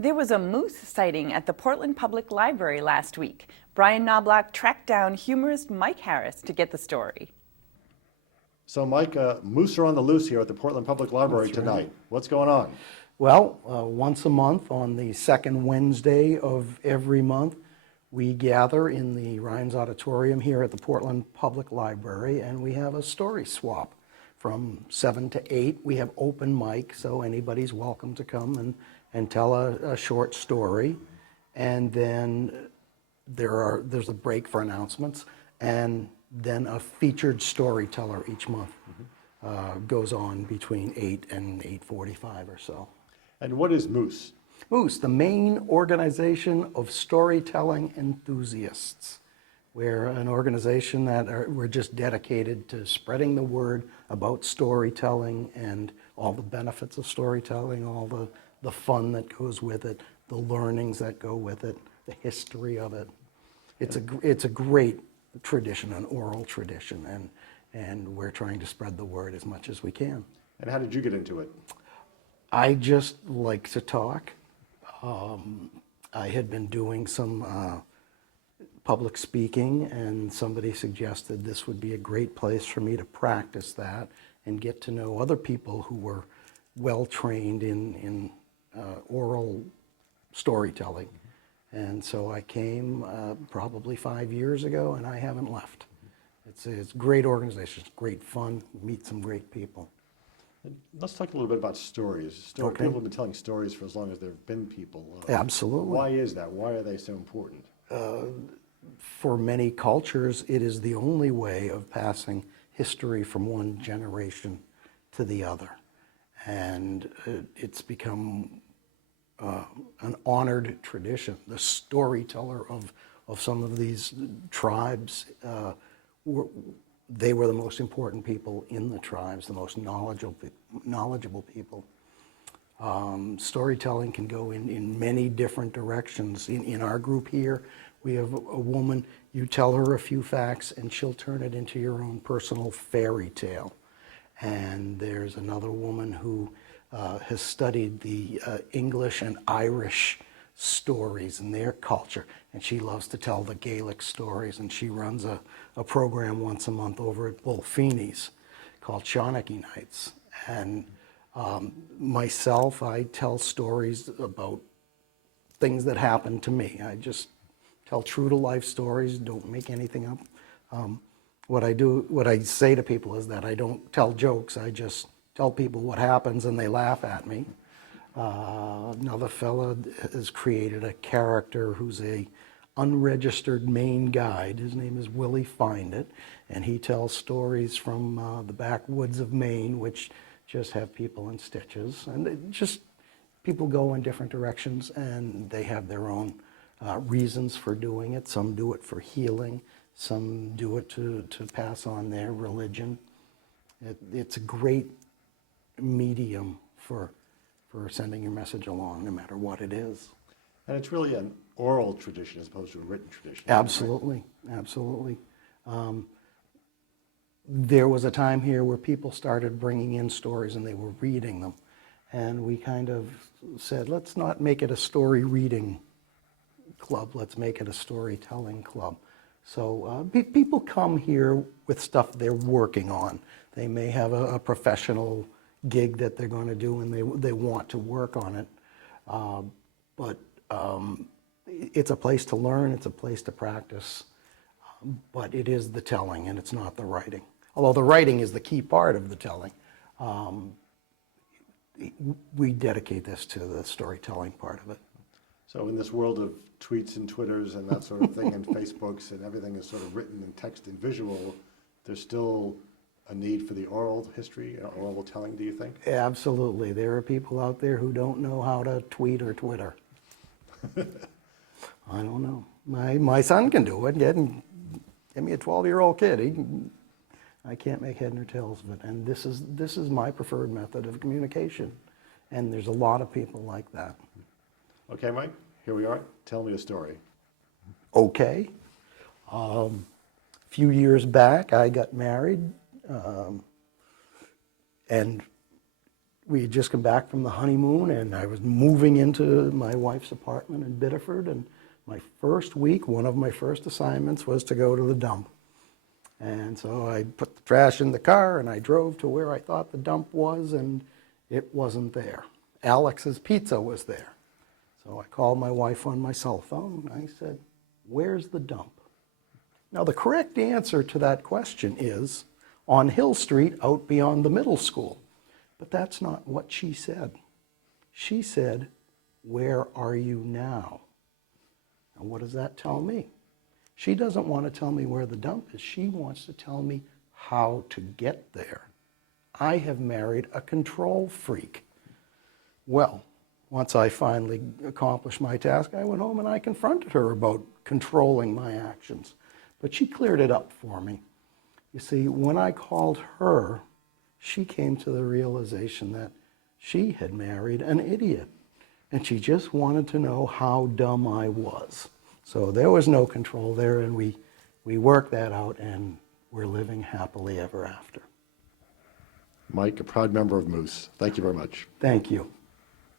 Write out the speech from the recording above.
There was a moose sighting at the Portland Public Library last week. Brian Knobloch tracked down humorist Mike Harris to get the story. So Mike, moose are on the loose here at the Portland Public Library tonight. What's going on? Well, once a month on the second Wednesday of every month, we gather in the Rhines Auditorium here at the Portland Public Library, and we have a story swap from 7 to 8. We have open mic, so anybody's welcome to come and tell a short story. And then there's a break for announcements, and then a featured storyteller each month goes on between 8 and 8:45 or so. And what is Moose? Moose, the main organization of storytelling enthusiasts. We're an organization we're just dedicated to spreading the word about storytelling and all the benefits of storytelling, all the fun that goes with it, the learnings that go with it, the history of it. It's a great tradition, an oral tradition, and we're trying to spread the word as much as we can. And how did you get into it? I just like to talk. I had been doing some public speaking, and somebody suggested this would be a great place for me to practice that and get to know other people who were well trained in oral storytelling. And so I came probably 5 years ago, and I haven't left. It's a great organization, it's great fun, meet some great people. Let's talk a little bit about stories. Okay. People have been telling stories for as long as there have been people. Absolutely. Why is that? Why are they so important? For many cultures, it is the only way of passing history from one generation to the other. And it's become an honored tradition. The storyteller of some of these tribes, they were the most important people in the tribes, the most knowledgeable people. Storytelling can go in many different directions. In our group here, we have a woman, you tell her a few facts and she'll turn it into your own personal fairy tale. And there's another woman who has studied the English and Irish stories and their culture, and she loves to tell the Gaelic stories, and she runs a program once a month over at Bullfeeny's called Shawnee Nights. And myself, I tell stories about things that happen to me. I just tell true to life stories, don't make anything up. What I say to people is that I don't tell jokes, I just tell people what happens and they laugh at me. Another fella has created a character who's a unregistered Maine guide. His name is Willie Find It, and he tells stories from the backwoods of Maine, which just have people in stitches. And people go in different directions, and they have their own reasons for doing it. Some do it for healing. Some do it to pass on their religion. It's a great medium for sending your message along, no matter what it is. And it's really an oral tradition as opposed to a written tradition. Absolutely, right? Absolutely. There was a time here where people started bringing in stories and they were reading them. And we kind of said, let's not make it a story reading club, let's make it a storytelling club. So people come here with stuff they're working on. They may have a professional gig that they're going to do and they want to work on it. But it's a place to learn, it's a place to practice, but it is the telling and it's not the writing. Although the writing is the key part of the telling, we dedicate this to the storytelling part of it. So in this world of tweets and Twitters and that sort of thing and Facebooks and everything is sort of written in text and visual, there's still a need for the oral history and oral telling, do you think? Absolutely. There are people out there who don't know how to tweet or Twitter. I don't know. My son can do it. Get me a 12-year-old kid. I can't make head nor tails of it. And this is my preferred method of communication. And there's a lot of people like that. Okay, Mike, here we are. Tell me a story. Okay. A few years back, I got married, and we had just come back from the honeymoon, and I was moving into my wife's apartment in Biddeford, and my first week, one of my first assignments was to go to the dump. And so I put the trash in the car, and I drove to where I thought the dump was, and it wasn't there. Alex's Pizza was there. So I called my wife on my cell phone, and I said, "Where's the dump?" Now, the correct answer to that question is on Hill Street out beyond the middle school. But that's not what she said. She said, "Where are you now?" Now, what does that tell me? She doesn't want to tell me where the dump is. She wants to tell me how to get there. I have married a control freak. Well, once I finally accomplished my task, I went home and I confronted her about controlling my actions. But she cleared it up for me. You see, when I called her, she came to the realization that she had married an idiot, and she just wanted to know how dumb I was. So there was no control there, and we worked that out, and we're living happily ever after. Mike, a proud member of Moose. Thank you very much. Thank you.